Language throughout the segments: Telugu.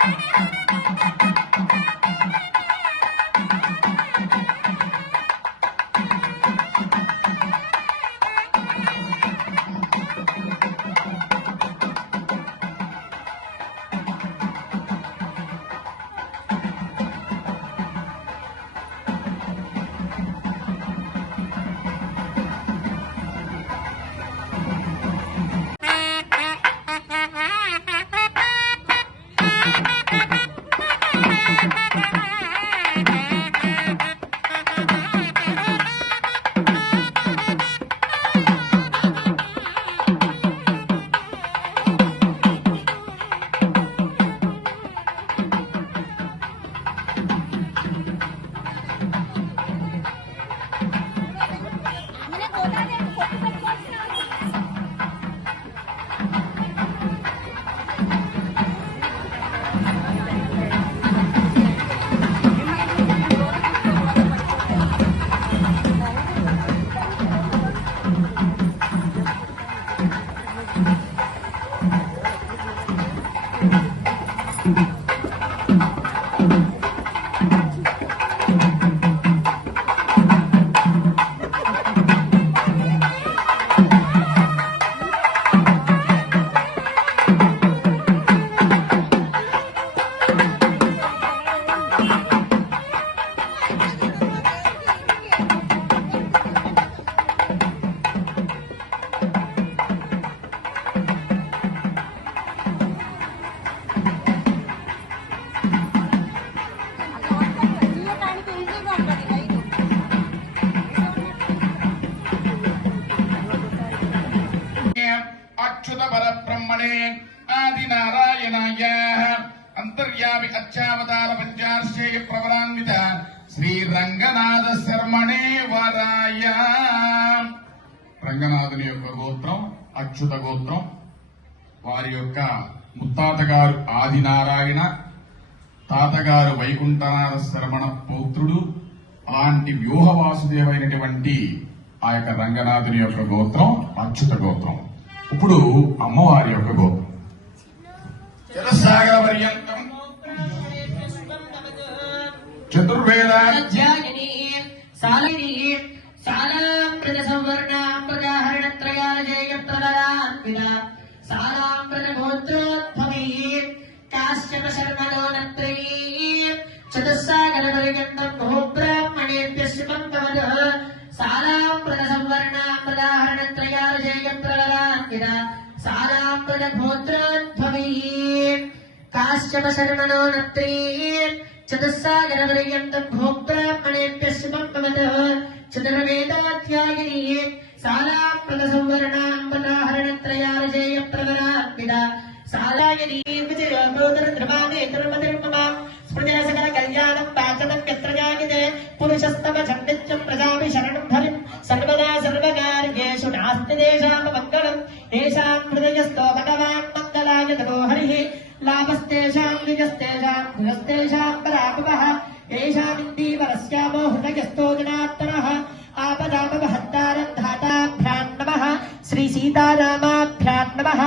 なるほど。పరబ్రహ్మణే ఆది నారాయణాయ అంతర్యామి అచ్చావతార పంచాశ్చేయ ప్రవరాన్విత శ్రీ రంగనాథ శర్మణే వరాయ. రంగనాథుని యొక్క గోత్రం అచ్యుత గోత్రం వారి యొక్క ముత్తాతగారు ఆదినారాయణ తాతగారు వైకుంఠనాథ శరమణ పౌత్రుడు అలాంటి వ్యూహవాసుదేవైనటువంటి ఆ యొక్క రంగనాథుని యొక్క గోత్రం అచ్యుత గోత్రం. ఇప్పుడు అమ్మవారి యొక్క గోత్రం జలసాగర పర్యంతం చతుర్వేద సాలాంప్రద సంవర్ణాంప్రదాహరణ త్రయాలజేయ ప్రబలాన్విత సాలాంప్రద గోత్రోద్భవీ కాశ్యప శర్మలోనత్రీ చతుస్సాగర పర్యంతం బహుబ్రాహ్మణేభ్య శివంతమద సాలాంప్రద సంవర్ణాంప్రదాహరణ త్రయాలజేయ ప్రబలాన్విత సాలాంప్రద గోత్రోద్భవీ శర్మణో నత్రీ చతుస్సాగర పర్యంతం భోక్తామణేభ్య శుభం భవత చతుర్వేదాధ్యాయిని సాలాప్రద సంవరణాంబదాహరణ త్రయారజేయ ప్రవరాత్మిద సాలాయని విజయ గోదర సర్వకార్యేషు నాస్తి దేశామ మంగళం ఏషాం హృదయస్థో భగవాన్ మంగళాయ తతో హరిః లాభస్తేషాం విజస్తేషాం భుజస్తేషాం పరాపవః ఏషామిందీవరస్యామో హృదయస్థో జనార్దనः ఆపదాపహత్తారం ధాతాభ్యాం నమః శ్రీ సీతారామాభ్యాం నమః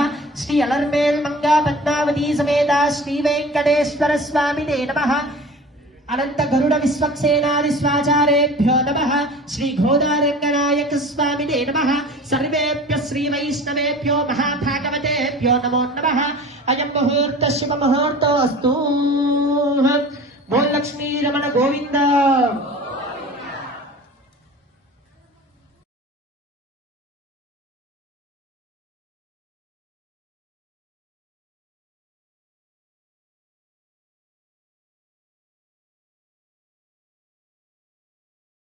అనంత గరుడ విశ్వక్సేనాది స్వాచారేభ్యో నమ శ్రీ ఘోదారంగనాయక స్వామినే నమ సర్వేభ్య శ్రీ వైష్ణవేభ్యో మహాభాగవతేభ్యో నమో నమ అయం ముహూర్త శుభ ముహూర్తోస్తు భో లక్ష్మీ రమణ గోవిందా